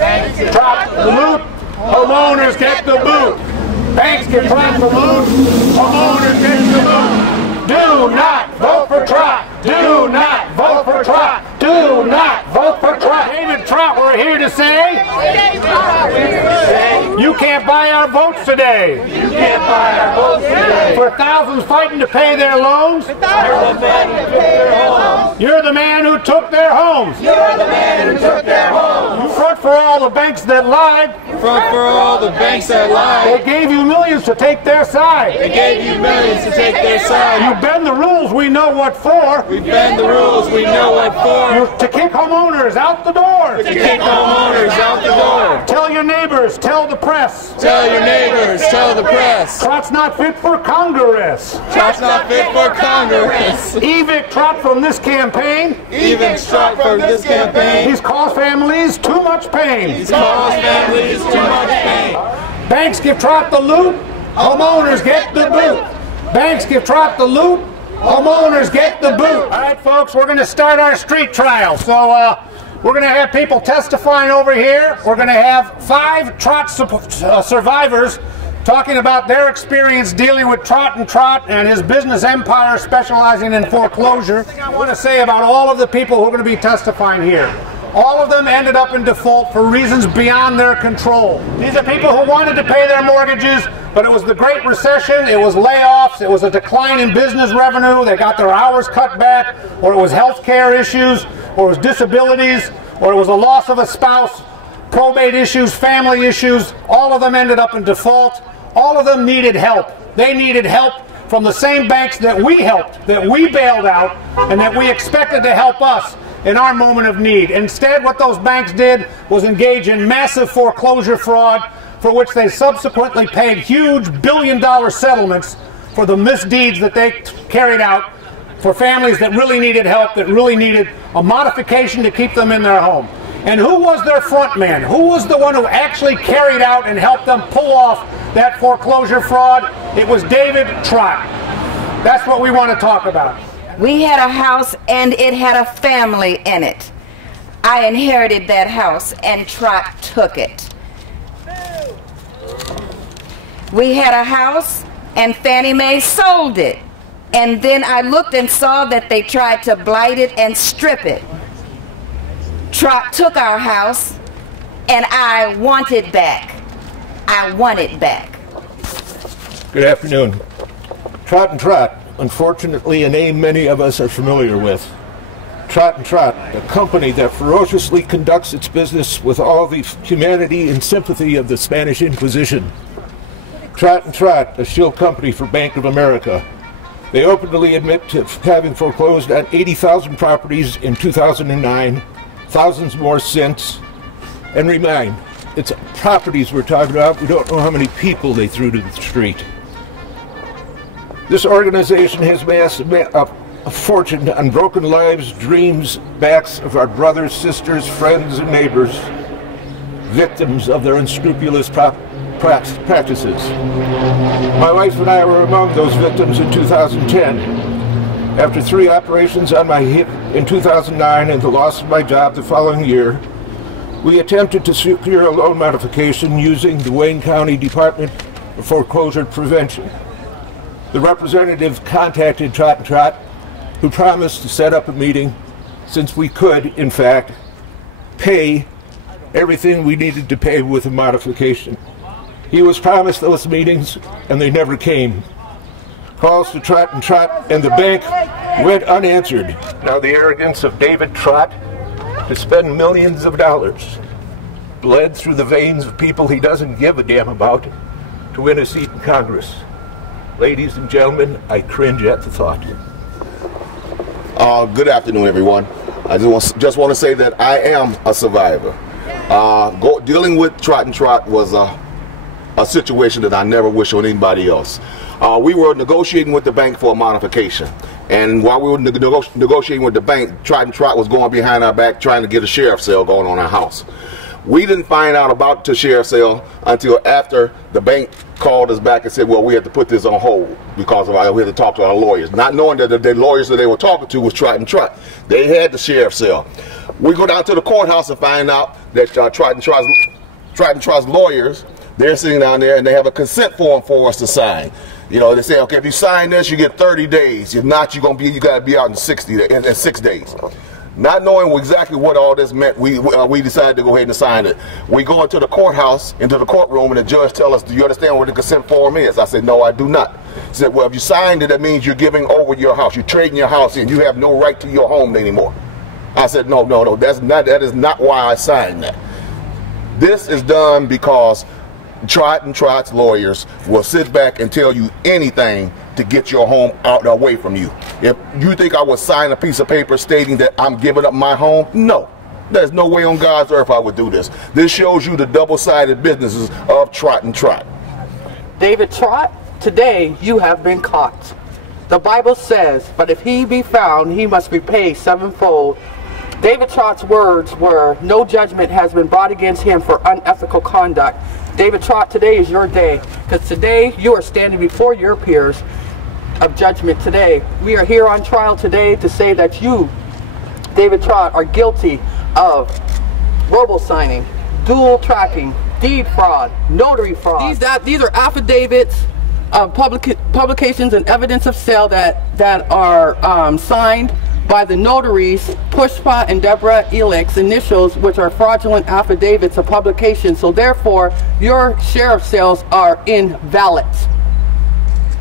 Thank you. Trott the loot, homeowners get the boot. Banks get Trott the loot, homeowners get the boot. Do not vote for Trott. Do not vote for Trott. Do not vote for Trott. David Trott, we're here to say, you can't buy our votes today. You can't buy our votes today. For thousands fighting to pay their loans, you're the man who took their homes. You're the man who took their homes. You front for all the banks that lied. Front for all the banks that lied. They gave you millions to take their side. They gave you millions to take their side. You bend the rules, we know what for. We bend the rules, we know what for. To kick homeowners out the door. To kick homeowners out the door. Tell your neighbors, tell the press. Tell your neighbors, tell the press. Trott's not fit for Congress. Trott's not fit for Congress. Evict Trott from this campaign. Evict Trott from this campaign. He's caused families too much pain. He's caused families too much pain. Banks give Trott the loot, homeowners get the boot. Banks give Trott the loot, homeowners get the boot. All right, folks, we're going to start our street trial. So we're going to have people testifying over here. We're going to have 5 Trott survivors talking about their experience dealing with Trott and his business empire specializing in foreclosure. I want to say about all of the people who are going to be testifying here. All of them ended up in default for reasons beyond their control. These are people who wanted to pay their mortgages, but it was the Great Recession, it was layoffs, it was a decline in business revenue, they got their hours cut back, or it was health care issues, or it was disabilities, or it was a loss of a spouse, probate issues, family issues. All of them ended up in default. All of them needed help. They needed help from the same banks that we helped, that we bailed out, and that we expected to help us in our moment of need. Instead, what those banks did was engage in massive foreclosure fraud, for which they subsequently paid huge billion-dollar settlements for the misdeeds that they carried out for families that really needed help, that really needed a modification to keep them in their home. And who was their front man? Who was the one who actually carried out and helped them pull off that foreclosure fraud? It was David Trott. That's what we want to talk about. We had a house and it had a family in it. I inherited that house and Trott took it. We had a house and Fannie Mae sold it. And then I looked and saw that they tried to blight it and strip it. Trott took our house and I want it back. I want it back. Good afternoon. Trott, unfortunately a name many of us are familiar with. Trott, a company that ferociously conducts its business with all the humanity and sympathy of the Spanish Inquisition. Trott, a shield company for Bank of America. They openly admit to having foreclosed on 80,000 properties in 2009, thousands more since. And remind, it's properties we're talking about. We don't know how many people they threw to the street. This organization has amassed a fortune on broken lives, dreams, backs of our brothers, sisters, friends, and neighbors, victims of their unscrupulous practices. My wife and I were among those victims in 2010. After 3 operations on my hip in 2009 and the loss of my job the following year, we attempted to secure a loan modification using the Wayne County Department of Foreclosure Prevention. The representative contacted Trott, who promised to set up a meeting since we could, in fact, pay everything we needed to pay with a modification. He was promised those meetings, and they never came. Calls to Trott and the bank went unanswered. Now the arrogance of David Trott to spend millions of dollars bled through the veins of people he doesn't give a damn about to win a seat in Congress. Ladies and gentlemen, I cringe at the thought. Good afternoon, everyone. I just want to say that I am a survivor. Dealing with Trott was a situation that I never wish on anybody else. We were negotiating with the bank for a modification, and while we were negotiating with the bank, Trott was going behind our back trying to get a sheriff's sale going on our house. We didn't find out about the sheriff's sale until after the bank called us back and said, well, we had to put this on hold because we had to talk to our lawyers, not knowing that the lawyers that they were talking to was Trott and Trott. They had the sheriff's sale. We go down to the courthouse and find out that Trott and Trott's lawyers, they're sitting down there and they have a consent form for us to sign. You know, they say, okay, if you sign this, you get 30 days. If not, you got to be out in 6 days. Not knowing exactly what all this meant, we decided to go ahead and sign it. We go into the courthouse, into the courtroom, and the judge tells us, do you understand what the consent form is? I said, no, I do not. He said, well, if you signed it, that means you're giving over your house. You're trading your house in. You have no right to your home anymore. I said, no, that is not why I signed that. This is done because Trott and Trott's lawyers will sit back and tell you anything to get your home out away from you. If you think I would sign a piece of paper stating that I'm giving up my home, no. There's no way on God's earth I would do this. This shows you the double-sided businesses of Trott and Trott. David Trott, today you have been caught. The Bible says, but if he be found, he must repay sevenfold. David Trott's words were, no judgment has been brought against him for unethical conduct. David Trott, today is your day, because today you are standing before your peers of judgment today. We are here on trial today to say that you, David Trott, are guilty of robo-signing, dual tracking, deed fraud, notary fraud. These are affidavits of publications and evidence of sale that are signed by the notaries Pushpa and Deborah Elix, initials, which are fraudulent affidavits of publication. So therefore, your sheriff sales are invalid.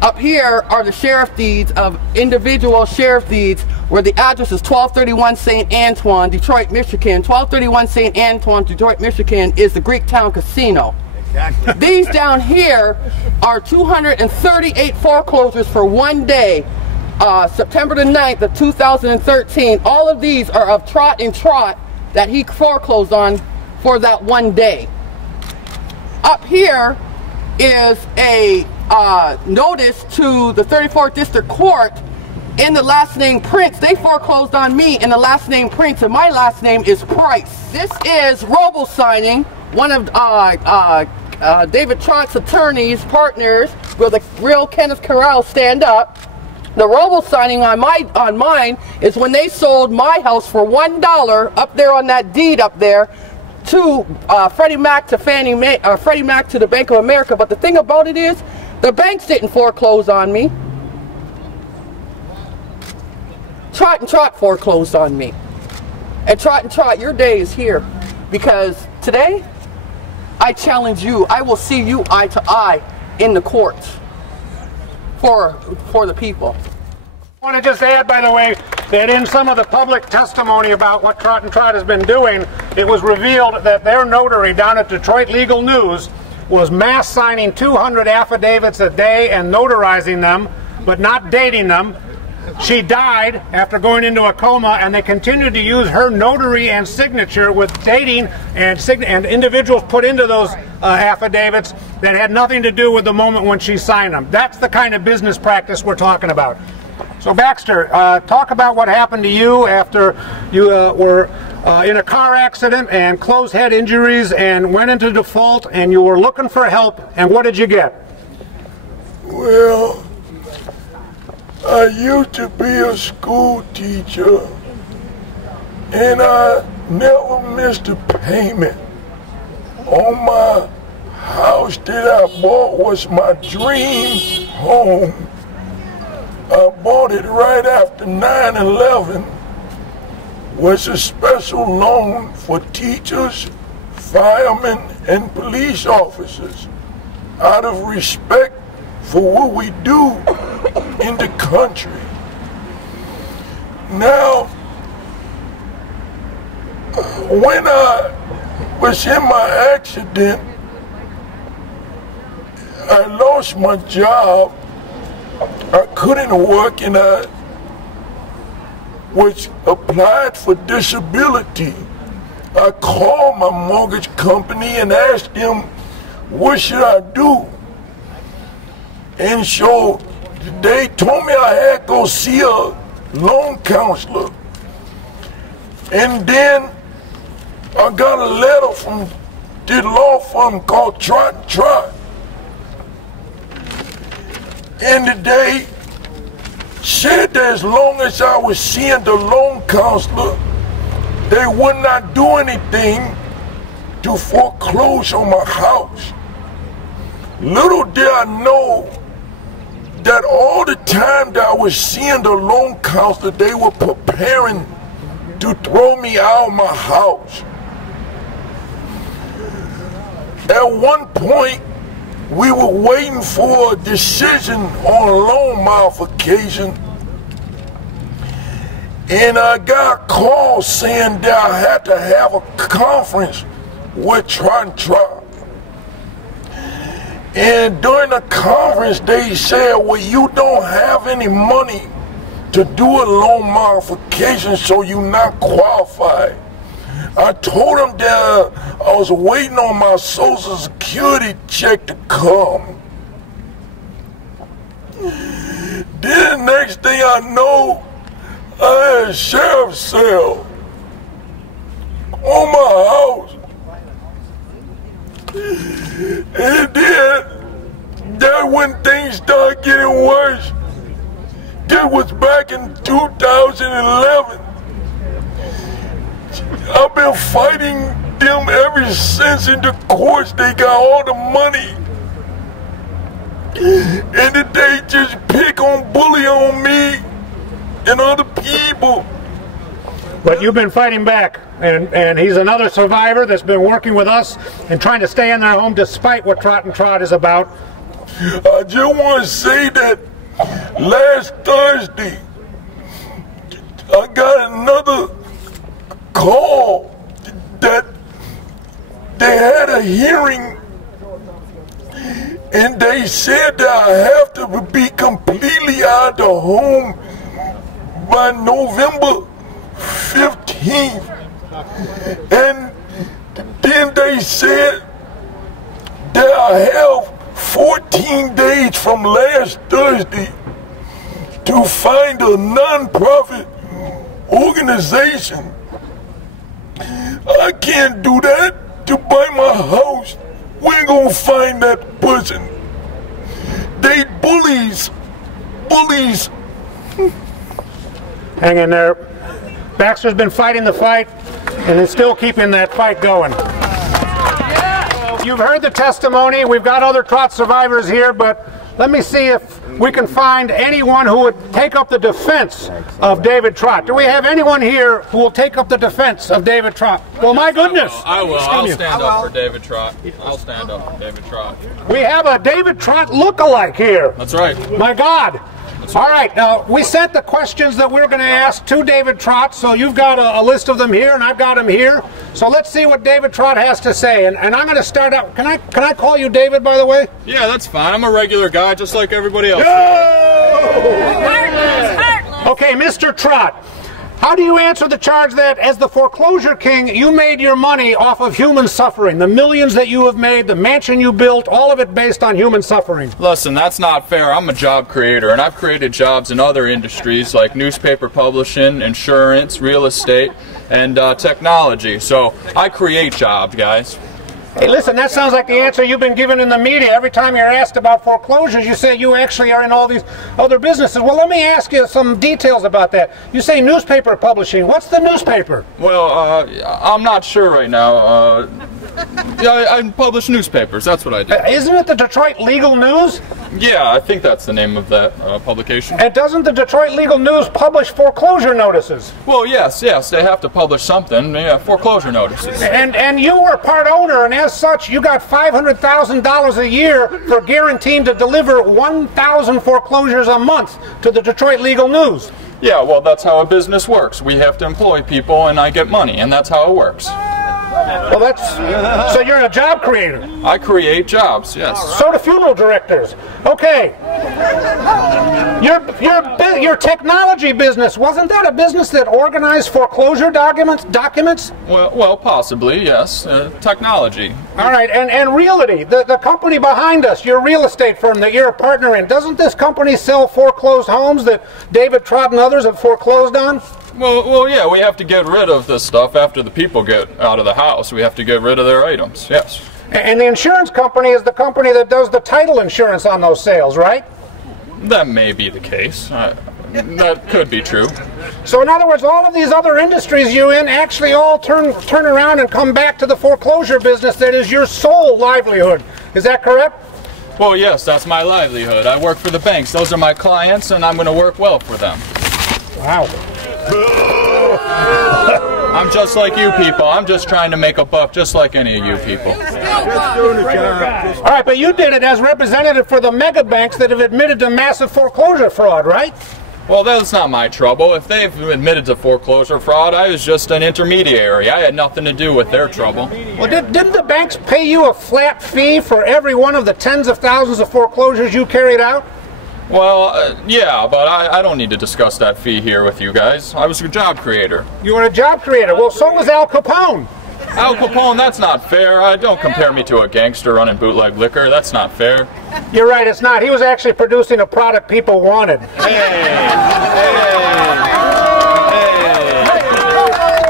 Up here are the sheriff deeds of individual sheriff deeds where the address is 1231 St. Antoine, Detroit, Michigan. 1231 St. Antoine, Detroit, Michigan is the Greektown Casino. Exactly. These down here are 238 foreclosures for one day. September the 9th of 2013. All of these are of Trott and Trott that he foreclosed on for that one day. Up here is a notice to the 34th District Court in the last name Prince. They foreclosed on me in the last name Prince, and my last name is Price. This is robo-signing. One of David Trott's attorneys, partners, where the real Kenneth Corral stand up. The robo-signing on mine is when they sold my house for $1 up there on that deed up there to Freddie Mac to Fannie Mae, Freddie Mac to the Bank of America. But the thing about it is, the banks didn't foreclose on me. Trott and Trott foreclosed on me. And Trott and Trott, your day is here, because today I challenge you. I will see you eye to eye in the courts. For the people. I want to just add, by the way, that in some of the public testimony about what Trott and Trott has been doing, it was revealed that their notary down at Detroit Legal News was mass signing 200 affidavits a day and notarizing them, but not dating them. She died after going into a coma, and they continued to use her notary and signature with dating and individuals put into those affidavits that had nothing to do with the moment when she signed them. That's the kind of business practice we're talking about. So Baxter, talk about what happened to you after you were in a car accident and closed head injuries and went into default, and you were looking for help, and what did you get? Well, I used to be a school teacher, and I never missed a payment on my house that I bought. Was my dream home. I bought it right after 9/11. Was a special loan for teachers, firemen, and police officers out of respect for what we do in the country. Now, when I was in my accident, I lost my job. I couldn't work, and I was applied for disability. I called my mortgage company and asked them, what should I do? And so they told me I had to go see a loan counselor. And then I got a letter from this law firm called Trott. And they said that as long as I was seeing the loan counselor, they would not do anything to foreclose on my house. Little did I know that all the time that I was seeing the loan counselor, they were preparing to throw me out of my house. At one point, we were waiting for a decision on loan modification, and I got a call saying that I had to have a conference with Trott. And during the conference, they said, well, you don't have any money to do a loan modification, so you're not qualified. I told them that I was waiting on my Social Security check to come. Then the next thing I know, I had a sheriff's sale on my house. And then, that when things started getting worse, this was back in 2011. I've been fighting them ever since in the courts. They got all the money. And then they just pick on, bully on me and other people. But you've been fighting back, and he's another survivor that's been working with us and trying to stay in their home despite what Trott is about. I just want to say that last Thursday, I got another call that they had a hearing, and they said that I have to be completely out of the home by November 15th. And then they said that I have 14 days from last Thursday to find a non-profit organization. I can't do that to buy my house. We ain't gonna find that person. They bullies. Hang in there. Baxter's been fighting the fight and is still keeping that fight going. You've heard the testimony. We've got other Trott survivors here, but let me see if we can find anyone who would take up the defense of David Trott. Do we have anyone here who will take up the defense of David Trott? Well, my goodness. I will. I'll stand up for David Trott. I'll stand up for David Trott. We have a David Trott look-alike here. That's right. My God. All right, now we sent the questions that we're going to ask to David Trott, so you've got a list of them here, and I've got them here. So let's see what David Trott has to say. And I'm going to start out. Can I call you David, by the way? Yeah, that's fine. I'm a regular guy, just like everybody else. Okay, Mr. Trott, how do you answer the charge that as the foreclosure king, you made your money off of human suffering? The millions that you have made, the mansion you built, all of it based on human suffering. Listen, that's not fair. I'm a job creator, and I've created jobs in other industries like newspaper publishing, insurance, real estate, and technology. So I create jobs, guys. Hey, listen, that sounds like the answer you've been given in the media. Every time you're asked about foreclosures, you say you actually are in all these other businesses. Well, let me ask you some details about that. You say newspaper publishing. What's the newspaper? Well, I'm not sure right now. Yeah, I publish newspapers. That's what I do. Isn't it the Detroit Legal News? Yeah, I think that's the name of that publication. And doesn't the Detroit Legal News publish foreclosure notices? Well, yes, they have to publish something. Yeah, foreclosure notices. And you were part owner, and as such, you got $500,000 a year for guaranteeing to deliver 1,000 foreclosures a month to the Detroit Legal News. Yeah, well, that's how a business works. We have to employ people, and I get money, and that's how it works. Well, so you're a job creator. I create jobs, yes. So do funeral directors. Okay. Your technology business, wasn't that a business that organized foreclosure documents? Well, possibly, yes. Technology. All right, and Realty, the company behind us, your real estate firm that you're a partner in, doesn't this company sell foreclosed homes that David Trott and others have foreclosed on? Well, yeah, we have to get rid of this stuff after the people get out of the house. We have to get rid of their items, yes. And the insurance company is the company that does the title insurance on those sales, right? That may be the case. That could be true. So in other words, all of these other industries you in actually all turn around and come back to the foreclosure business that is your sole livelihood. Is that correct? Well, yes, that's my livelihood. I work for the banks. Those are my clients, and I'm going to work well for them. Wow. I'm just like you people. I'm just trying to make a buck just like any of you people. All right, but you did it as representative for the mega banks that have admitted to massive foreclosure fraud, right? Well, that's not my trouble. If they've admitted to foreclosure fraud, I was just an intermediary. I had nothing to do with their trouble. Well, didn't the banks pay you a flat fee for every one of the tens of thousands of foreclosures you carried out? Well, yeah, but I don't need to discuss that fee here with you guys. I was a job creator. You were a job creator. Well, so was Al Capone. Al Capone, that's not fair. Don't compare me to a gangster running bootleg liquor. That's not fair. You're right, it's not. He was actually producing a product people wanted.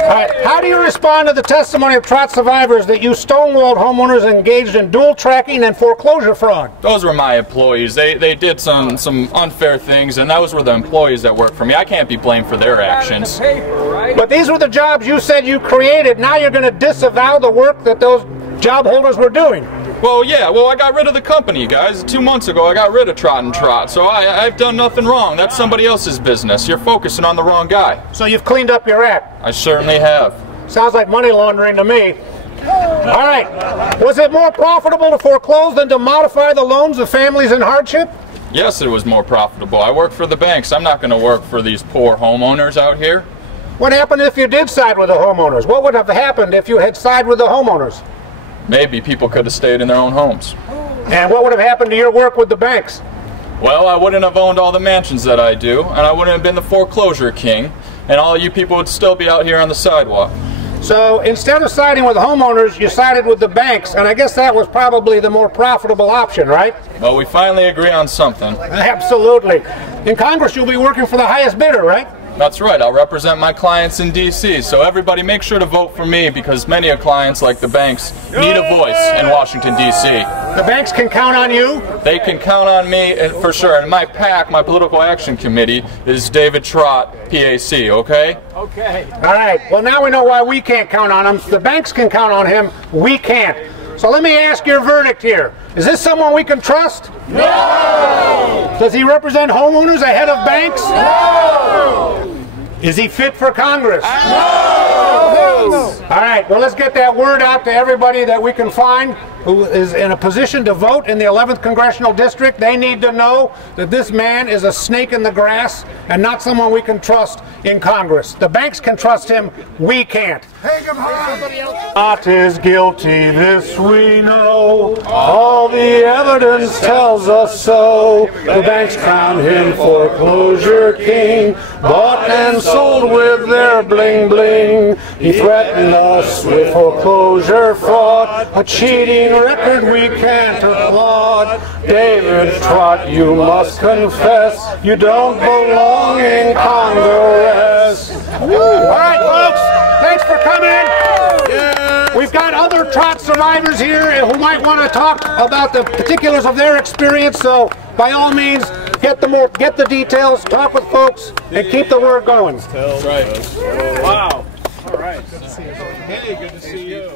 All right, how do you respond to the testimony of Trott survivors that you stonewalled homeowners engaged in dual tracking and foreclosure fraud? Those were my employees. They did some unfair things, and those were the employees that worked for me. I can't be blamed for their actions. But these were the jobs you said you created. Now you're going to disavow the work that those job holders were doing. Well, yeah, I got rid of the company, guys. 2 months ago, I got rid of Trott, so I've done nothing wrong. That's somebody else's business. You're focusing on the wrong guy. So you've cleaned up your act? I certainly have. Sounds like money laundering to me. All right. Was it more profitable to foreclose than to modify the loans of families in hardship? Yes, it was more profitable. I work for the banks. I'm not going to work for these poor homeowners out here. What happened if you did side with the homeowners? What would have happened if you had sided with the homeowners? Maybe people could have stayed in their own homes. And what would have happened to your work with the banks? Well, I wouldn't have owned all the mansions that I do, and I wouldn't have been the foreclosure king, and all you people would still be out here on the sidewalk. So instead of siding with the homeowners, you sided with the banks, and I guess that was probably the more profitable option, right? Well, we finally agree on something. Absolutely. In Congress, you'll be working for the highest bidder, right? That's right. I'll represent my clients in D.C., so everybody make sure to vote for me because many of clients, like the banks, need a voice in Washington, D.C. The banks can count on you? They can count on me for sure. And my PAC, my Political Action Committee, is David Trott, PAC, okay? Okay. All right. Well, now we know why we can't count on him. The banks can count on him. We can't. So let me ask your verdict here. Is this someone we can trust? No! Does he represent homeowners ahead of banks? No! Is he fit for Congress? No! All right, well, let's get that word out to everybody that we can find who is in a position to vote in the 11th Congressional District. They need to know that this man is a snake in the grass and not someone we can trust in Congress. The banks can trust him. We can't. Trott is guilty, this we know. All the evidence tells us so. The banks crowned him foreclosure king, bought and sold with their bling bling. He threatened us with foreclosure fraud, a cheating record we can't applaud. David Trott, you must confess, you don't belong in Congress. All right, folks, thanks for coming in. We've got other Trott survivors here who might want to talk about the particulars of their experience, so by all means, get the details, talk with folks, and keep the word going. Right. Wow. All right. Hey, good to see you.